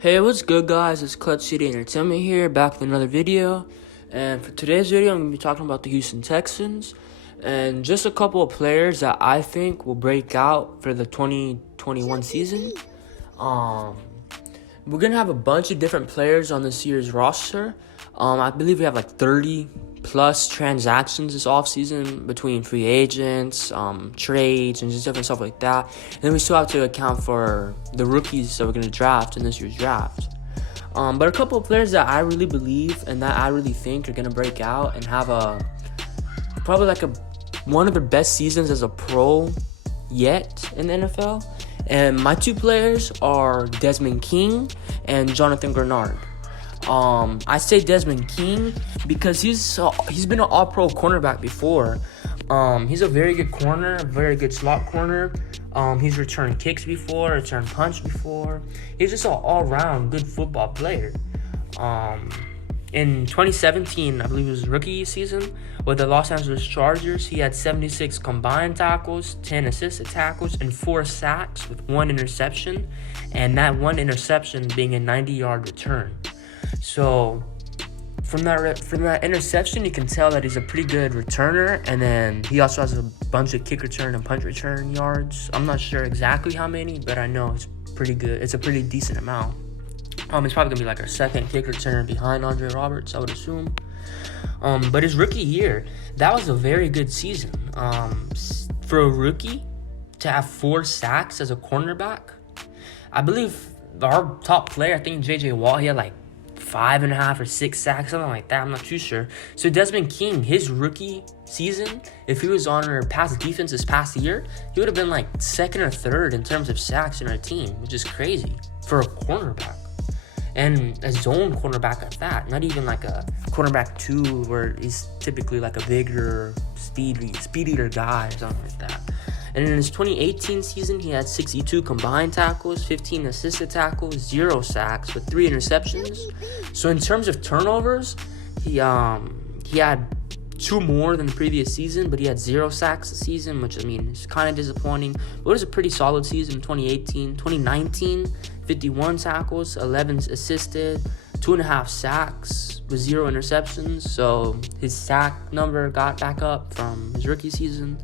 Hey, what's good, guys? It's Clutch City Entertainment here, back with another video. And for today's video, I'm going to be talking about the Houston Texans and just a couple of players that I think will break out for the 2021 season. We're going to have a bunch of different players on this year's roster. I believe we have like 30 plus transactions this offseason between free agents, trades, and just different stuff like that. And then we still have to account for the rookies that we're going to draft in this year's draft. But a couple of players that I really believe and that I really think are going to break out and have one of their best seasons as a pro yet in the NFL. And my two players are Desmond King and Jonathan Grenard. I say Desmond King because he's been an all-pro cornerback before. He's a very good corner, a very good slot corner. He's returned kicks before, returned punch before. He's just an all-round good football player. In 2017, I believe it was rookie season, with the Los Angeles Chargers, he had 76 combined tackles, 10 assisted tackles, and 4 sacks with 1 interception, and that 1 interception being a 90-yard return. So from that interception, you can tell that he's a pretty good returner, and then he also has a bunch of kick return and punch return yards. I'm not sure exactly how many, but I know it's pretty good. It's a pretty decent amount. It's probably gonna be like our second kick returner behind Andre Roberts, I would assume. But his rookie year, that was a very good season. For a rookie to have 4 sacks as a cornerback, I believe our top player, I think J.J. Watt, he had like 5.5 or 6 sacks, something like that. I'm not too sure. So Desmond King, his rookie season, if he was on our past defense this past year, he would have been like second or third in terms of sacks in our team, which is crazy for a cornerback. And a zone cornerback at that, not even like a cornerback 2 where he's typically like a bigger speedier guy or something like that. And in his 2018 season, he had 62 combined tackles, 15 assisted tackles, 0 sacks with 3 interceptions. So in terms of turnovers, he had 2 more than the previous season, but he had 0 sacks this season, which I mean is kind of disappointing. But it was a pretty solid season in 2018. 2019, 51 tackles, 11 assisted, 2.5 sacks with 0 interceptions. So his sack number got back up from his rookie season.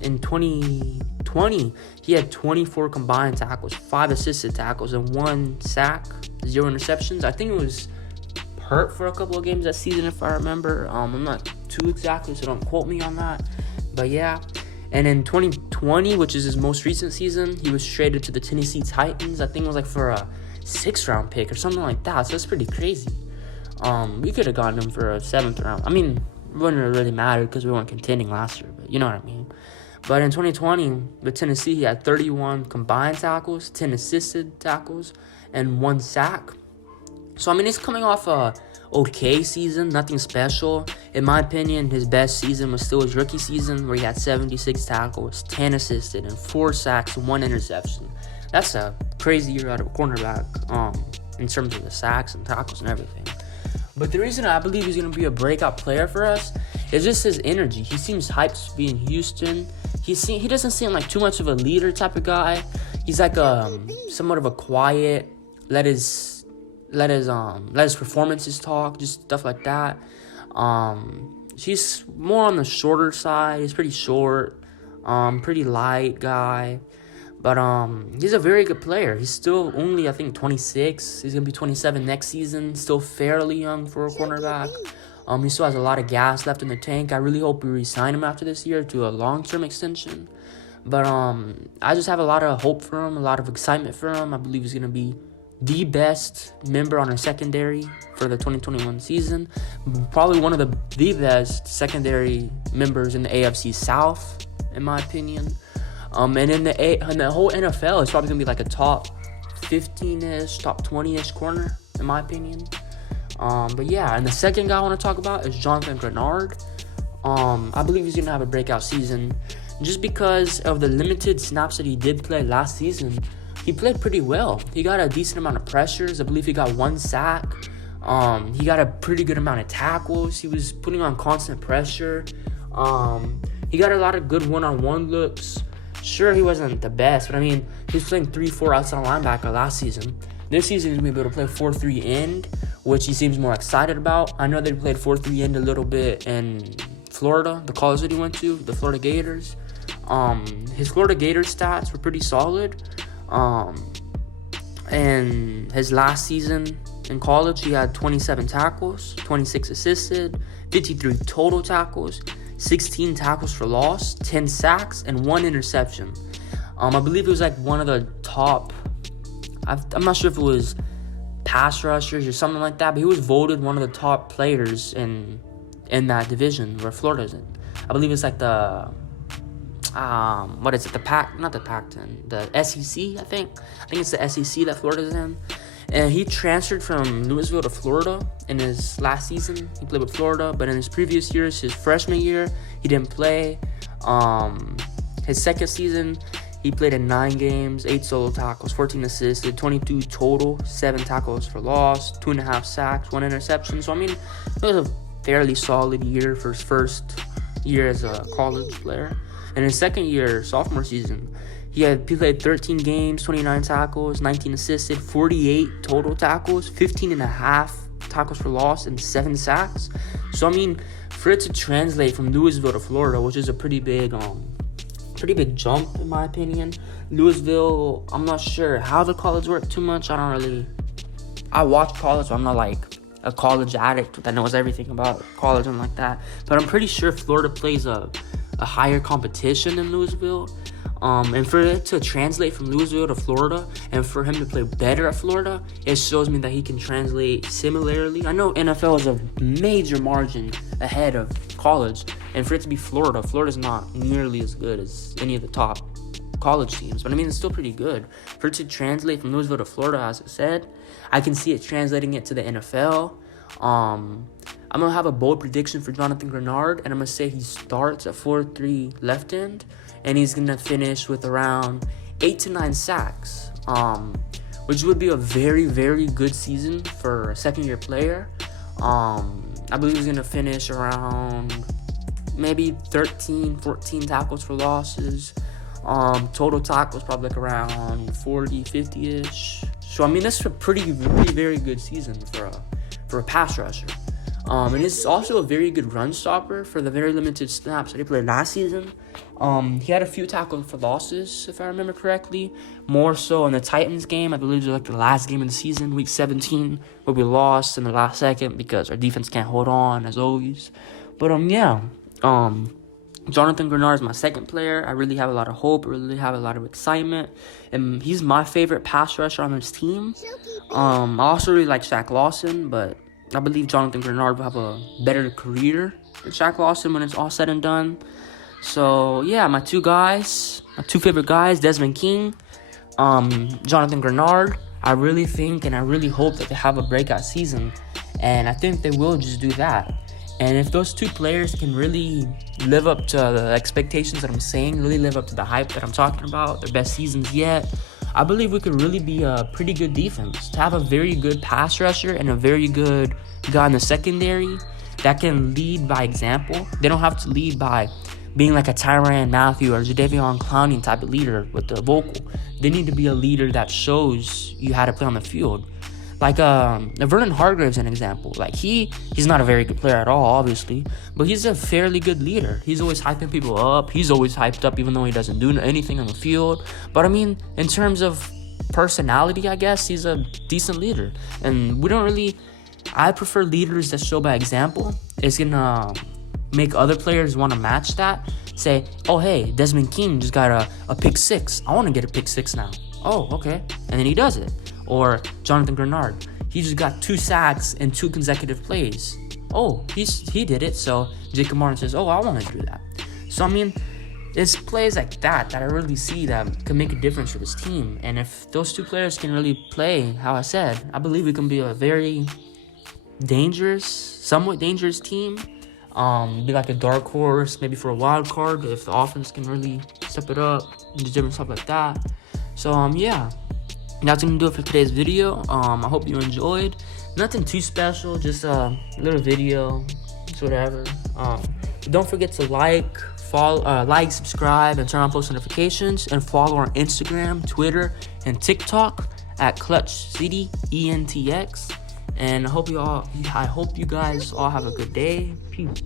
In 2020, he had 24 combined tackles, 5 assisted tackles, and 1 sack, 0 interceptions. I think it was hurt for a couple of games that season, if I remember. I'm not too exactly, so don't quote me on that. But yeah. And in 2020, which is his most recent season, he was traded to the Tennessee Titans. I think it was like for a 6th-round pick or something like that. So that's pretty crazy. We could have gotten him for a 7th round. I mean, it wouldn't have really mattered because we weren't contending last year, but you know what I mean. But in 2020, with Tennessee, he had 31 combined tackles, 10 assisted tackles, and 1 sack. So, I mean, he's coming off a okay season, nothing special. In my opinion, his best season was still his rookie season, where he had 76 tackles, 10 assisted, and 4 sacks and 1 interception. That's a crazy year out of a cornerback in terms of the sacks and tackles and everything. But the reason I believe he's going to be a breakout player for us is just his energy. He seems hyped to be in Houston. He doesn't seem like too much of a leader type of guy. He's like somewhat of a quiet, let his performances talk, just stuff like that. He's more on the shorter side. He's pretty short, pretty light guy. But he's a very good player. He's still only, I think, 26. He's going to be 27 next season. Still fairly young for a cornerback. He still has a lot of gas left in the tank. I really hope we re-sign him after this year to a long-term extension. But I just have a lot of hope for him, a lot of excitement for him. I believe he's going to be the best member on our secondary for the 2021 season. Probably one of the best secondary members in the AFC South, in my opinion. And in the whole NFL, it's probably going to be like a top 15-ish, top 20-ish corner, in my opinion. But yeah, and the second guy I want to talk about is Jonathan Grenard. I believe he's going to have a breakout season. Just because of the limited snaps that he did play last season, he played pretty well. He got a decent amount of pressures. I believe he got 1 sack. He got a pretty good amount of tackles. He was putting on constant pressure. He got a lot of good one-on-one looks. Sure, he wasn't the best, but I mean, he was playing 3-4 outside linebacker last season. This season he's going to be able to play 4-3 end, which he seems more excited about. I know they played 4-3 end a little bit in Florida, the college that he went to, the Florida Gators. His Florida Gators stats were pretty solid. And his last season in college, he had 27 tackles, 26 assisted, 53 total tackles, 16 tackles for loss, 10 sacks, and 1 interception. I believe it was like one of the top, I'm not sure if it was pass rushers or something like that, but he was voted one of the top players in that division where Florida's in. I believe it's like the the SEC, I think it's the SEC that Florida's in. And he transferred from Louisville to Florida in his last season. He played with Florida, but in his previous years, his freshman year, he didn't play. His second season, he played in 9 games, 8 solo tackles, 14 assists, 22 total, 7 tackles for loss, 2.5 sacks, 1 interception. So, I mean, it was a fairly solid year for his first year as a college player. And his second year, sophomore season, he played 13 games, 29 tackles, 19 assisted, 48 total tackles, 15.5 tackles for loss, and 7 sacks. So, I mean, for it to translate from Louisville to Florida, which is a pretty big jump in my opinion. Louisville, I'm not sure how the college worked too much. I watch college, but I'm not like a college addict that knows everything about college and like that. But I'm pretty sure Florida plays a higher competition than Louisville. And for it to translate from Louisville to Florida and for him to play better at Florida, it shows me that he can translate similarly. I know NFL is a major margin ahead of college, and for it to be Florida's not nearly as good as any of the top college teams, but I mean, it's still pretty good. For it to translate from Louisville to Florida, as I said, I can see it translating it to the NFL. I'm going to have a bold prediction for Jonathan Grenard, and I'm going to say he starts at 4-3 left end, and he's going to finish with around 8 to 9 sacks, which would be a very, very good season for a second-year player. I believe he's going to finish around maybe 13, 14 tackles for losses. Total tackles probably like around 40, 50-ish. So, I mean, this is a pretty, very good season for a pass rusher. And it's also a very good run stopper for the very limited snaps that he played last season. He had a few tackles for losses, if I remember correctly. More so in the Titans game. I believe it was like the last game of the season, week 17, where we lost in the last second because our defense can't hold on, as always. But, Jonathan Grenard is my second player. I really have a lot of hope. I really have a lot of excitement. And he's my favorite pass rusher on this team. I also really like Shaq Lawson, but I believe Jonathan Grenard will have a better career than Shaq Lawson when it's all said and done. So, yeah, my two favorite guys, Desmond King, Jonathan Grenard. I really think and I really hope that they have a breakout season. And I think they will just do that. And if those two players can really live up to the expectations that I'm saying, really live up to the hype that I'm talking about, their best seasons yet, I believe we could really be a pretty good defense. To have a very good pass rusher and a very good guy in the secondary that can lead by example. They don't have to lead by being like a Tyrann Mathieu or Jadeveon Clowney type of leader with the vocal. They need to be a leader that shows you how to play on the field. Like Vernon Hargreaves, an example. Like he's not a very good player at all, obviously, but he's a fairly good leader. He's always hyping people up. He's always hyped up, even though he doesn't do anything on the field. But I mean, in terms of personality, I guess he's a decent leader. And I prefer leaders that show by example. It's gonna make other players want to match that. Say, oh hey, Desmond King just got a pick 6. I want to get a pick 6 now. Oh, okay, and then he does it. Or Jonathan Grenard, he just got 2 sacks in 2 consecutive plays. Oh, he did it. So Jacob Martin says, oh, I want to do that. So I mean, it's plays like that I really see that can make a difference for this team. And if those 2 players can really play, how I said, I believe we can be a very somewhat dangerous team. Be like a dark horse, maybe for a wild card if the offense can really step it up and do different stuff like that. So yeah. That's going to do it for today's video. I hope you enjoyed. Nothing too special, just a little video, just whatever. Don't forget to like, subscribe, and turn on post notifications, and follow our Instagram, Twitter, and TikTok at Clutch City ENTX. And I hope you guys all have a good day. Peace.